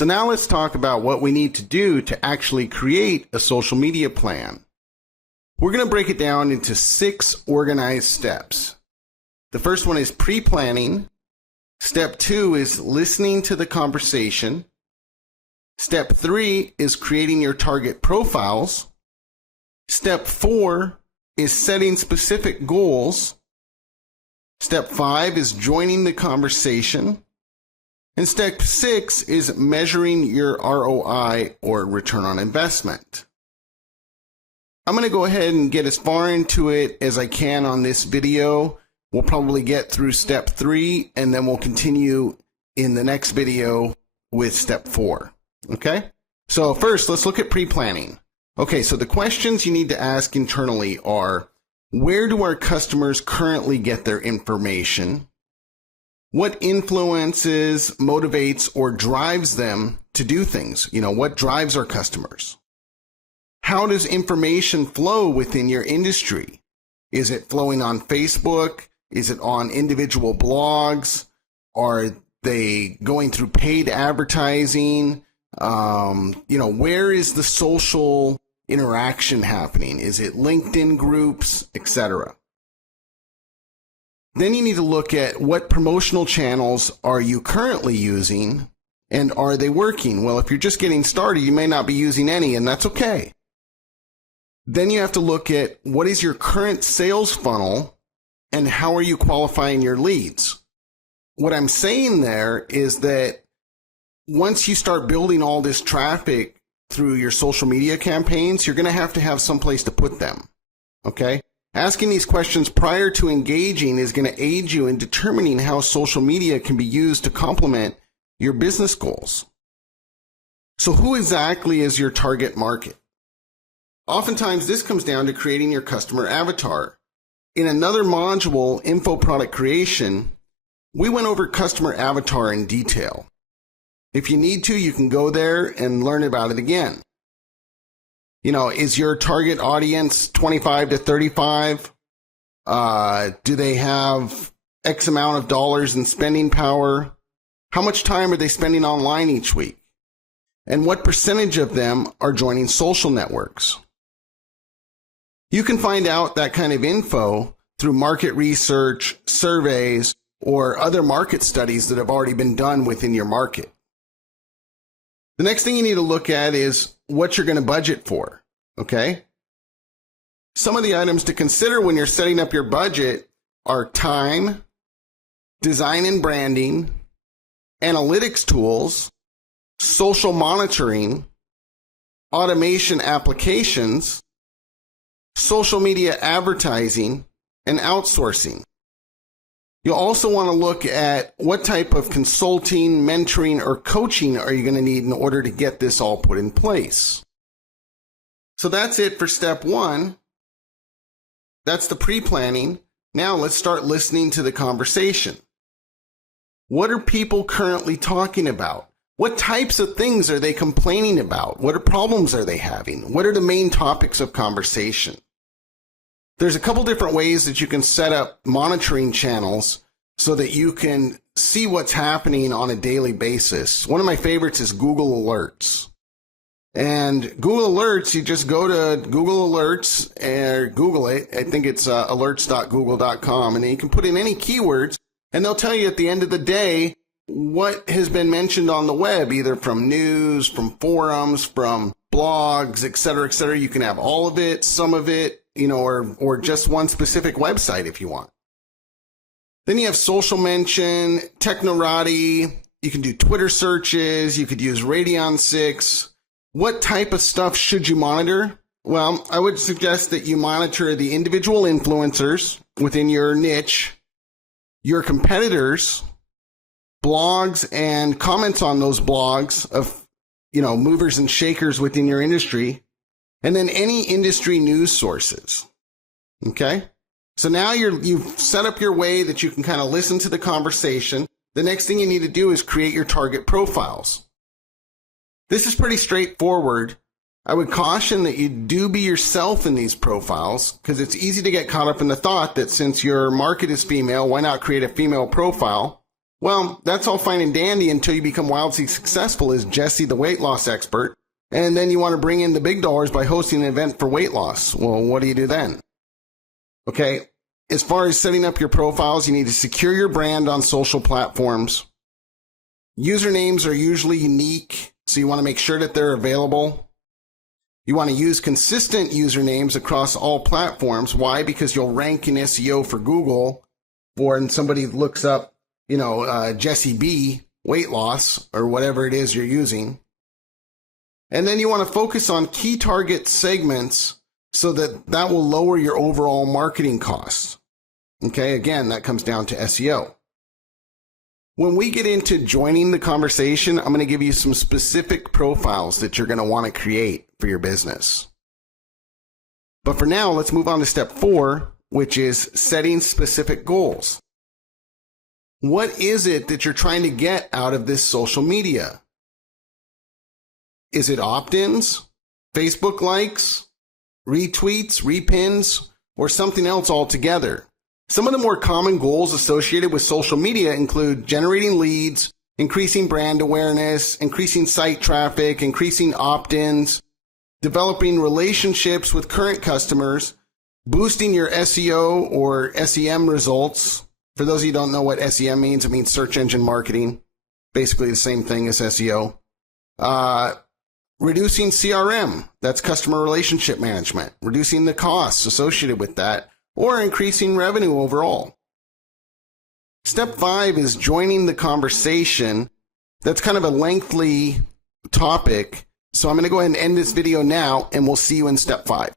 So now let's talk about what we need to do to actually create a social media plan. We're going to break it down into 6 organized steps. The first one is pre-planning. Step 2 is listening to the conversation. Step 3 is creating your target profiles. Step 4 is setting specific goals. Step 5 is joining the conversation. And step 6 is measuring your ROI, or return on investment. I'm going to go ahead and get as far into it as I can on this video. We'll probably get through step 3, and then we'll continue in the next video with step 4. Okay? So first, let's look at pre-planning. Okay, so the questions you need to ask internally are, where do our customers currently get their information? What influences, motivates, or drives them to do things? What drives our customers? How does information flow within your industry? Is it flowing on Facebook? Is it on individual blogs? Are they going through paid advertising? Where is the social interaction happening? Is it LinkedIn groups, etc.? Then you need to look at what promotional channels are you currently using, and are they working? Well, if you're just getting started, you may not be using any, and that's okay. Then you have to look at what is your current sales funnel and how are you qualifying your leads. What I'm saying there is that once you start building all this traffic through your social media campaigns, you're going to have some place to put them. Okay? Asking these questions prior to engaging is going to aid you in determining how social media can be used to complement your business goals. So who exactly is your target market? Oftentimes this comes down to creating your customer avatar. In another module, Info Product Creation, we went over customer avatar in detail. If you need to, you can go there and learn about it again. Is your target audience 25 to 35? Do they have X amount of dollars in spending power? How much time are they spending online each week? And what percentage of them are joining social networks? You can find out that kind of info through market research, surveys, or other market studies that have already been done within your market. The next thing you need to look at is what you're going to budget for, okay? Some of the items to consider when you're setting up your budget are time, design and branding, analytics tools, social monitoring, automation applications, social media advertising, and outsourcing. You'll also want to look at what type of consulting, mentoring, or coaching are you going to need in order to get this all put in place. So that's it for step 1. That's the pre-planning. Now let's start listening to the conversation. What are people currently talking about? What types of things are they complaining about? What problems are they having? What are the main topics of conversation? There's a couple different ways that you can set up monitoring channels so that you can see what's happening on a daily basis. One of my favorites is Google Alerts. And Google Alerts, you just go to Google Alerts and Google it. I think it's alerts.google.com, and then you can put in any keywords, and they'll tell you at the end of the day what has been mentioned on the web, either from news, from forums, from blogs, et cetera, et cetera. You can have all of it, some of it, or just one specific website if you want. Then you have social mention, Technorati. You can do Twitter searches. You could use Radeon 6. What type of stuff should you monitor? Well, I would suggest that you monitor the individual influencers within your niche, your competitors, blogs and comments on those blogs of, movers and shakers within your industry, and then any industry news sources. Okay? So now you've set up your way that you can kind of listen to the conversation. The next thing you need to do is create your target profiles. This is pretty straightforward. I would caution that you do be yourself in these profiles, because it's easy to get caught up in the thought that since your market is female, why not create a female profile? Well, that's all fine and dandy until you become wildly successful as Jesse the weight loss expert, and then you want to bring in the big dollars by hosting an event for weight loss. Well, what do you do then? Okay, as far as setting up your profiles, you need to secure your brand on social platforms. Usernames are usually unique, so you want to make sure that they're available. You want to use consistent usernames across all platforms. Why? Because you'll rank in SEO for Google, or when somebody looks up, Jesse B weight loss or whatever it is you're using. And then you want to focus on key target segments so that will lower your overall marketing costs. Okay, again, that comes down to SEO. When we get into joining the conversation, I'm going to give you some specific profiles that you're going to want to create for your business. But for now, let's move on to step 4, which is setting specific goals. What is it that you're trying to get out of this social media? Is it opt-ins, Facebook likes, retweets, repins, or something else altogether? Some of the more common goals associated with social media include generating leads, increasing brand awareness, increasing site traffic, increasing opt-ins, developing relationships with current customers, boosting your SEO or SEM results. For those of you who don't know what SEM means, it means search engine marketing. Basically the same thing as SEO. Reducing CRM, that's customer relationship management. Reducing the costs associated with that, or increasing revenue overall. Step 5 is joining the conversation. That's kind of a lengthy topic, so I'm going to go ahead and end this video now, and we'll see you in step 5.